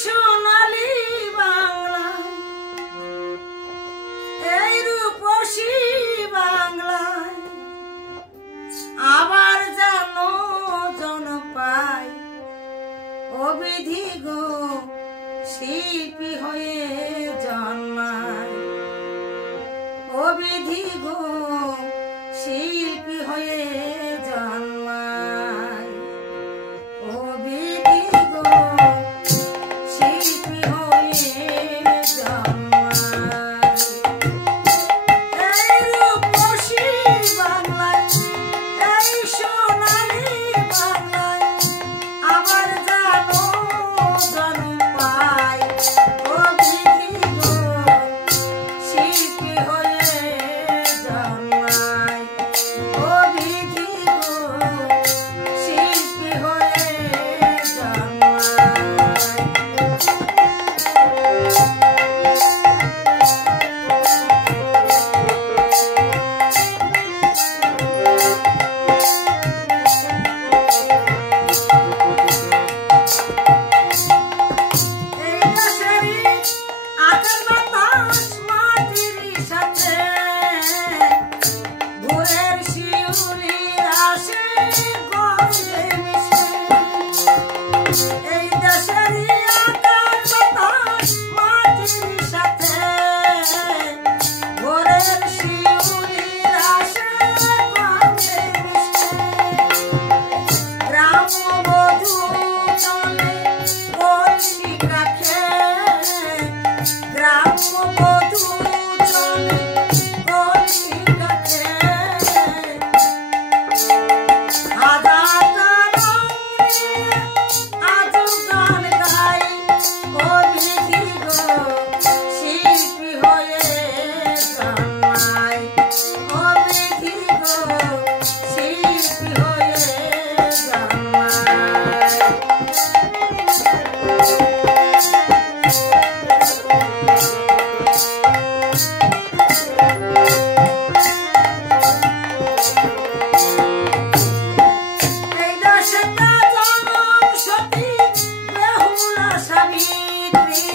সোনালী বাংলায়, এই রূপসী বাংলায় আবার যেন জন পাই অবিধি গো শিল্পী হয়ে জন্মায়, অবিধি গো শিল্পী হয়ে জন্মায়, অবিধি গো শিল্পী হয়ে জন্মায়। এই রূপসী বাংলায়, এই সোনালী বাংলায় আবার জানো জন্ম পায় অবিধি গো শিল্পী হয়ে জন্মায়, অবিধি গো শিল্পী হয়ে জন্মায়। এই দেশেরই আকাশ বাতাস মাটির সাথে ভোরের শিউলির আসে গন্ধে মিশে। এই দেশেরই আকাশ বাতাস মাটির সাথে ভোরের শিউলির আসে গন্ধে মিশে। গ্রামবধূ চলে কলসি কাঠে, গ্রামবধূ চলে কলসি কাঠে। হাজারটা রং নিয়ে আজও গান গাই অবিধি গো শিল্পী হয়ে জন্মায়, অবিধি গো শিল্পী হয়ে জন্মায়। এই দেশেতে জনম সতী বেহুলা সাবিত্রী,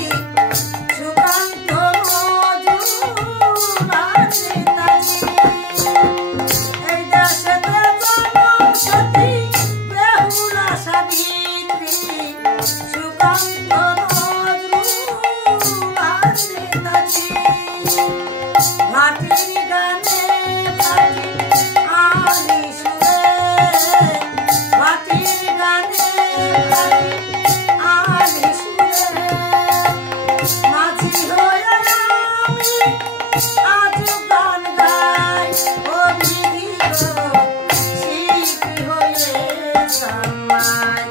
সুকান্ত নজরুল আর নেতাজি। এই দেশেতে জনম সতী বেহুলা সাবিত্রী, সুকান্ত নজরুল আর নেতাজি। ভাটির গানে ভাটি আনি সুরে, ভাটির গানে ভাটি আনি সুরে। মাঝি হয়ে আমি আজও গান গাই অবিধি গো শিল্পী হয়ে জন্মায়,